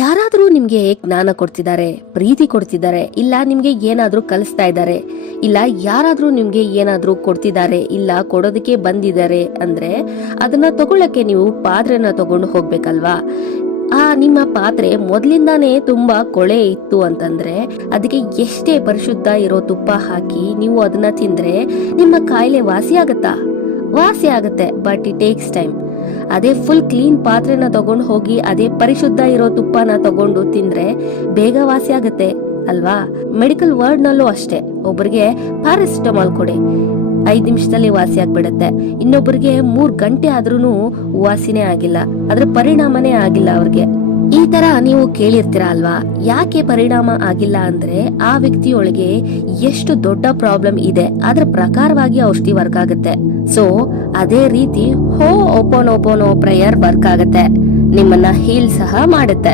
ಯಾರಾದ್ರೂ ನಿಮ್ಗೆ ಜ್ಞಾನ ಕೊಡ್ತಿದ್ದಾರೆ, ಪ್ರೀತಿ ಕೊಡ್ತಿದ್ದಾರೆ, ಇಲ್ಲ ನಿಮ್ಗೆ ಏನಾದ್ರೂ ಕಲಿಸ್ತಾ ಇದ್ದಾರೆ, ಇಲ್ಲ ಯಾರಾದ್ರೂ ನಿಮ್ಗೆ ಏನಾದ್ರೂ ಕೊಡ್ತಿದ್ದಾರೆ, ಇಲ್ಲ ಕೊಡೋದಕ್ಕೆ ಬಂದಿದ್ದಾರೆ ಅಂದ್ರೆ ಅದನ್ನ ತಗೊಳ್ಳಕ್ಕೆ ನೀವು ಪಾತ್ರೆನ ತಗೊಂಡು ಹೋಗ್ಬೇಕಲ್ವಾ. ನಿಮ್ಮ ಪಾತ್ರೆ ಮೊದ್ಲಿಂದಾನೇ ತುಂಬಾ ಕೊಳೆ ಇತ್ತು ಅಂತಂದ್ರೆ ಅದಕ್ಕೆ ಎಷ್ಟೇ ಪರಿಶುದ್ಧ ಇರೋ ತುಪ್ಪ ಹಾಕಿ ನೀವು ಅದನ್ನ ತಿಂದ್ರೆ ನಿಮ್ಮ ಕಾಯಿಲೆ ವಾಸಿ ಆಗತ್ತೆ, ಬಟ್ ಇಟ್ ಟೇಕ್ಸ್ ಟೈಮ್. ಅದೇ ಫುಲ್ ಕ್ಲೀನ್ ಪಾತ್ರೆನ ತಗೊಂಡು ಹೋಗಿ ಅದೇ ಪರಿಶುದ್ಧ ಇರೋ ತುಪ್ಪನ ತಗೊಂಡು ತಿಂದ್ರೆ ಬೇಗ ವಾಸಿ ಆಗತ್ತೆ ಅಲ್ವಾ. ಮೆಡಿಕಲ್ ವರ್ಡ್ ನಲ್ಲೂ ಅಷ್ಟೇ, ಒಬ್ಬರಿಗೆ ಪ್ಯಾರಾಸಿಟಮಾಲ್ ಕೊಡಿ, 5 ನಿಮಿಷದಲ್ಲಿ ವಾಸಿ ಆಗ್ಬಿಡತ್ತೆ, ಇನ್ನೊಬ್ಬರಿಗೆ 3 ಗಂಟೆ ಆದ್ರೂ ವಾಸಿನೇ ಆಗಿಲ್ಲ, ಅದ್ರ ಪರಿಣಾಮನೇ ಆಗಿಲ್ಲ ಅವ್ರಿಗೆ. ಈ ತರ ನೀವು ಕೇಳಿರ್ತೀರಾ ಅಲ್ವಾ. ಯಾಕೆ ಪರಿಣಾಮ ಆಗಿಲ್ಲ ಅಂದ್ರೆ ಆ ವ್ಯಕ್ತಿಯೊಳಗೆ ಎಷ್ಟು ದೊಡ್ಡ ಪ್ರಾಬ್ಲಮ್ ಇದೆ ಅದ್ರ ಪ್ರಕಾರವಾಗಿ ಔಷಧಿ ವರ್ಕ್ ಆಗುತ್ತೆ. ಸೊ ಅದೇ ರೀತಿ ಹೋ ಓಪೋನೋ ಪ್ರೇಯರ್ ವರ್ಕ್ ಆಗುತ್ತೆ, ನಿಮ್ಮನ್ನ ಹೀಲ್ ಸಹ ಮಾಡುತ್ತೆ.